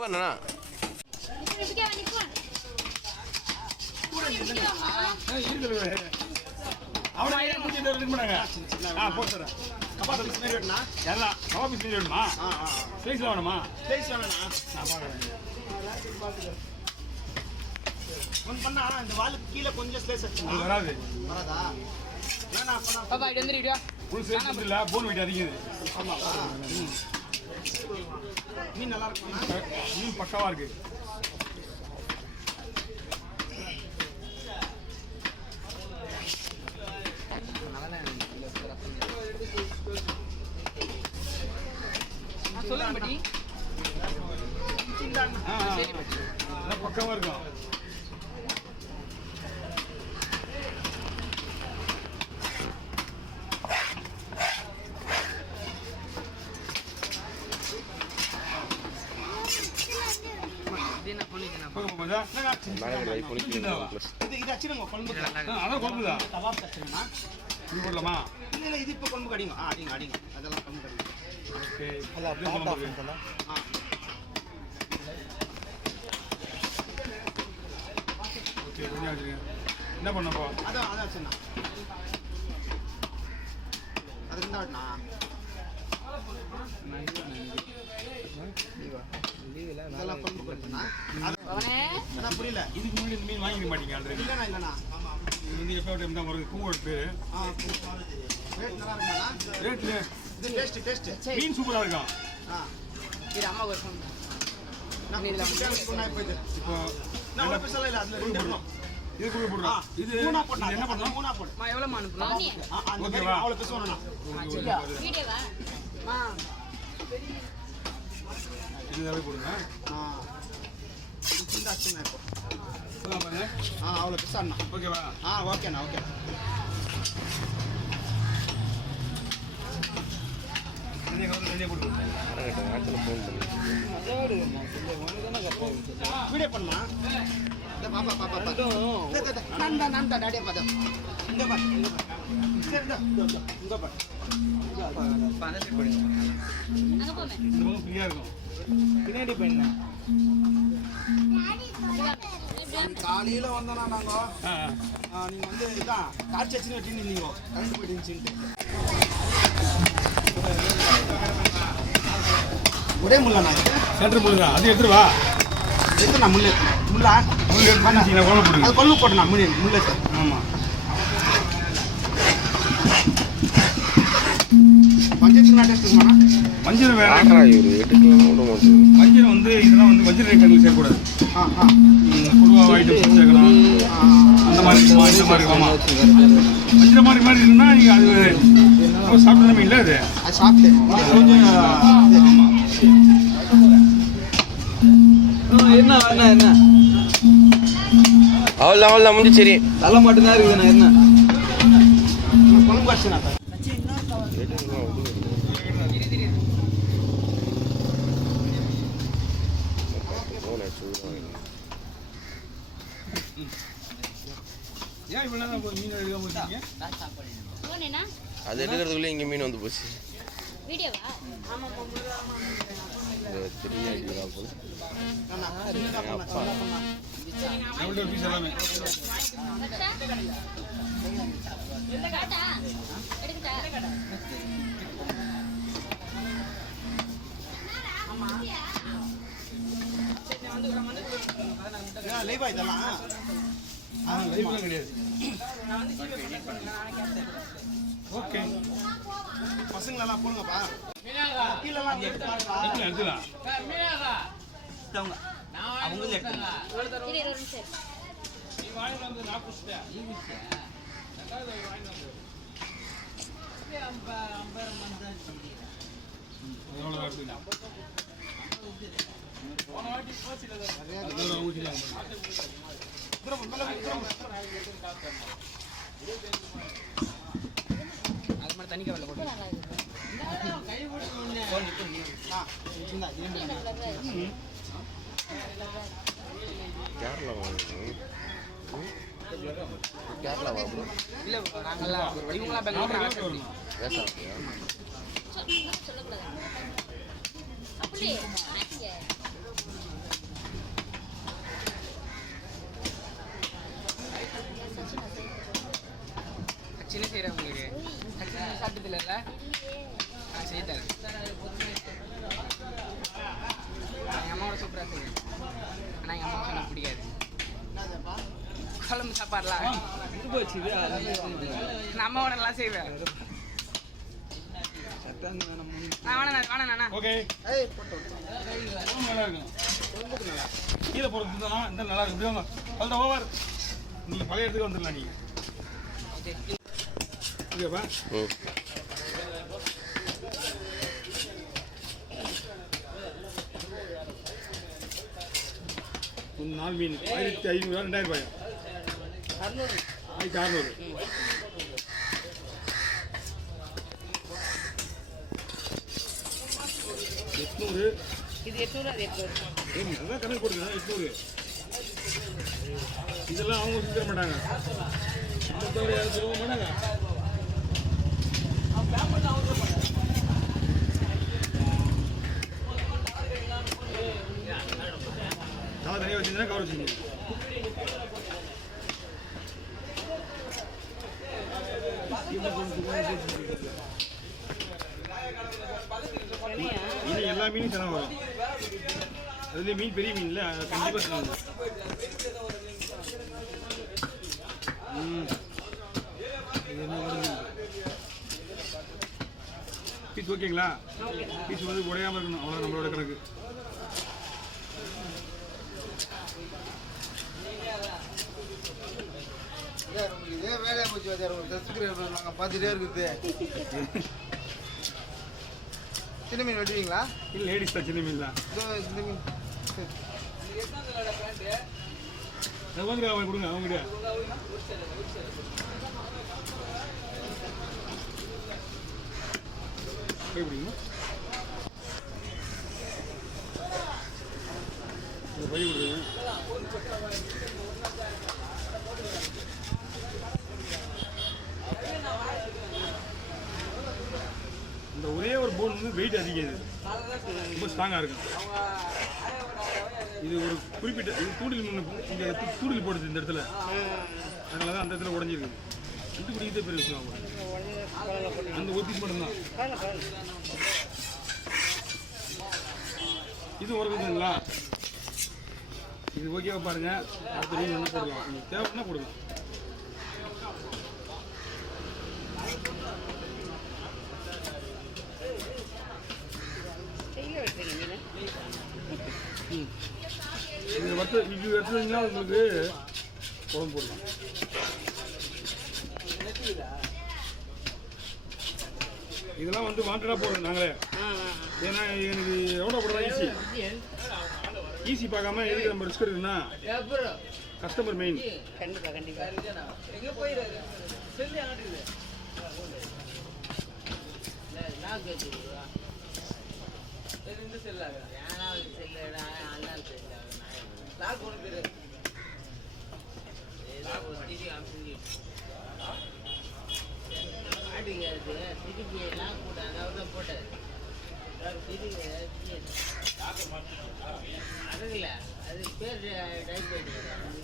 பண்ணா இந்த வாலுக்கு கீழே கொஞ்சம் ஸ்லேஸ் வராதா பாப்பா இது வந்துடுடா ஃபுல் ஸ்லேஸ் இல்ல போன் வெயிட் அதிகது ஆமா மீன் நல்லா இருக்கு மீன் பக்காவா இருக்கு சொல்லுங்க பட்டி சரி பட்டி பக்காவா இருக்கும் இது இப்போ கொண்டு அடிங்க அடிங்க அடிங்க அதெல்லாம் கொண்டு அடிங்க ஓகே ஓகே என்ன பண்ணப்போ அதான் அதான் சின்ன அது இருந்தா புரியல இதுக்கு முன்னாடி இந்த மீன் வாங்கிக்க மாட்டீங்க இல்லைண்ணா இல்லைண்ணா இது வந்து எப்போ டைம் தான் வருது பூவோட பேர் ரேட் நல்லா இருக்குங்களா ரேட்டு இது டேஸ்ட்டு மீன் சூப்பராக இருக்கும் இது அம்மா இப்போ நான் பைசா இல்லை அதில் இது கூட போடுறோம் இது மூணா போடுறா என்ன பண்ணலாம் மூணா போடு எவ்வளோ அனுப்பலாம் ஓகேவா அவ்வளோ பைசா வேணும் வீடியோவா இதுவே போடுங்க சின்ன சின்ன இப்போ பாருங்க அவ்வளோ பைசா அண்ணா ஓகேவா ஓகேண்ணா ஓகே வீடியோ பண்ணா பாப்பா பாப்பா நான் டாடியா பார்த்தேன் இங்கே பாரு சரி இங்கே பாரு ஃப்ரீயா இருக்கும் பின்னாடி பண்ண காலையில வந்தோம்னா நாங்க நீங்க வந்து இதான் காட்சி வச்சுன்னு வெட்டின்னு இருந்தீங்க கரண்ட் போயிட்டு ஒரே முள்ளா சென்டர் முள்ளா அது எடுத்துட்டு வா எடுத்து நான் முள்ளு முள்ளா முள்ளு எடுத்து அது கொள்ளு போட்டேன் முள்ளு முள்ளு சார் ஆமாம் மஞ்சள் வேற மஞ்சள் வந்து இதெல்லாம் வந்து மஞ்சள் ரேட் சேர்க்கக்கூடாது குருவா ஐட்டம் சேர்க்கணும் அந்த மாதிரி இந்த மாதிரி ஆமாம் மஞ்சள் மாதிரி இருக்குன்னா நீங்கள் அது சாப்பிட்டு இல்லை அது சாப்பிட்டேன் என்ன என்ன அவ்வளோ முடிஞ்சு சரி நல்ல மட்டும்தான் இருக்குதுண்ணா என்ன குழம்பு வச்சுண்ணா அது எடுக்கிறதுக்குள்ள இங்கே மீன் வந்து போச்சு ஓகே பசங்களெல்லாம் போடுங்கப்பா கீழெல்லாம் எடுத்துலாம் அவங்க அது மாதிரி தண்ணி கவலை போட்டு கேரளா இல்லை நாங்கள்லாம் இவங்களாம் பெங்களூர் செய்யிட்டேன். எங்கள் அம்மாவோட சூப்பராக செய்வேன். ஆனால் எங்கள் அம்மா சொன்னால் பிடிக்காது. குழம்பு சாப்பாடுலாம் நான் அம்மாவோட நல்லா செய்வேன். வேணாண்ணா. ஓகே நல்லா இருக்கும். கீழே போகிறது தான் இந்த நல்லா இருக்கும். இப்படி வாங்க அதுதான் ஓவர். நீங்கள் பழைய இடத்துக்கு வந்துடலாம் நீங்கள். ஓகேப்பா. ஒரு 4 மீன் 1500 2000 ரூபாயா? 1600. இது 800 அது 800. அதான் கணக்கு போட்டுருக்கா 800. இதெல்லாம் அவங்க செஞ்சு தர மாட்டாங்க. தவிர யாரும் சொல்ல மாட்டாங்க. கவர் தனியாக வச்சுருந்தா கவர் வச்சுங்க. இது எல்லா மீனும் செலவு வரும். அதுலேயே மீன் பெரிய மீன் இல்லை கண்டிப்பாக செலவு. பீஸ் ஓகேங்களா? பீஸ் வந்து உடையாமல் இருக்கணும், அவ்வளோ நம்மளோட கணக்கு. இதே வேலையை போச்சு நாங்கள் பார்த்துட்டே இருக்குது. சின்ன மீன் வெட்டுவீங்களா? இல்லை லேடிஸ் தான், சின்ன மீன் தான். இந்த மீன் அது வந்து அவங்க கொடுங்க அவங்ககிட்ட. எப்படிங்க பை கொடுங்க. இந்த ஒரே ஒரு போன் வந்து வெயிட் அதிகம், இது ரொம்ப ஸ்ட்ராங்காக இருக்கும். இது ஒரு குறிப்பிட்ட இது தூண்டில் இங்கே தூண்டில் போடுது இந்த இடத்துல, அதனால தான் அந்த இடத்துல உடஞ்சிருக்கு. ரெண்டு பிடிக்கிறதே பெரிய விஷயம் ஆகும். அந்த ஒரு பீஸ் மட்டும்தான் இது உறக்குதுங்களா? இது ஓகேவா பாருங்க. அடுத்த மீன் என்ன போடலாம், உங்களுக்கு தேவைன்னா போடுங்க. இது எடுத்துட்டீங்கன்னா உங்களுக்கு குழம்பு போடலாம். இதெல்லாம் வந்து வாண்டடாக போடுறோம் நாங்களே. ஏன்னா எனக்கு எவ்வளோ போடுறோம் ஈஸி பார்க்காம எதுக்கு நம்ம ரிஸ்க் இருக்குன்னா கஸ்டமர் மெயின். கண்டிப்பாக கண்டிப்பாக.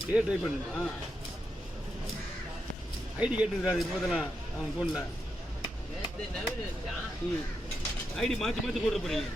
பேர் டைப் பண்ணுங்க. ஐடி கேட்டுக்கிறாரு இப்போ தான் அவன் ஃபோனில். ஐடி மாற்றி மாற்றி போட்டு போறீங்க.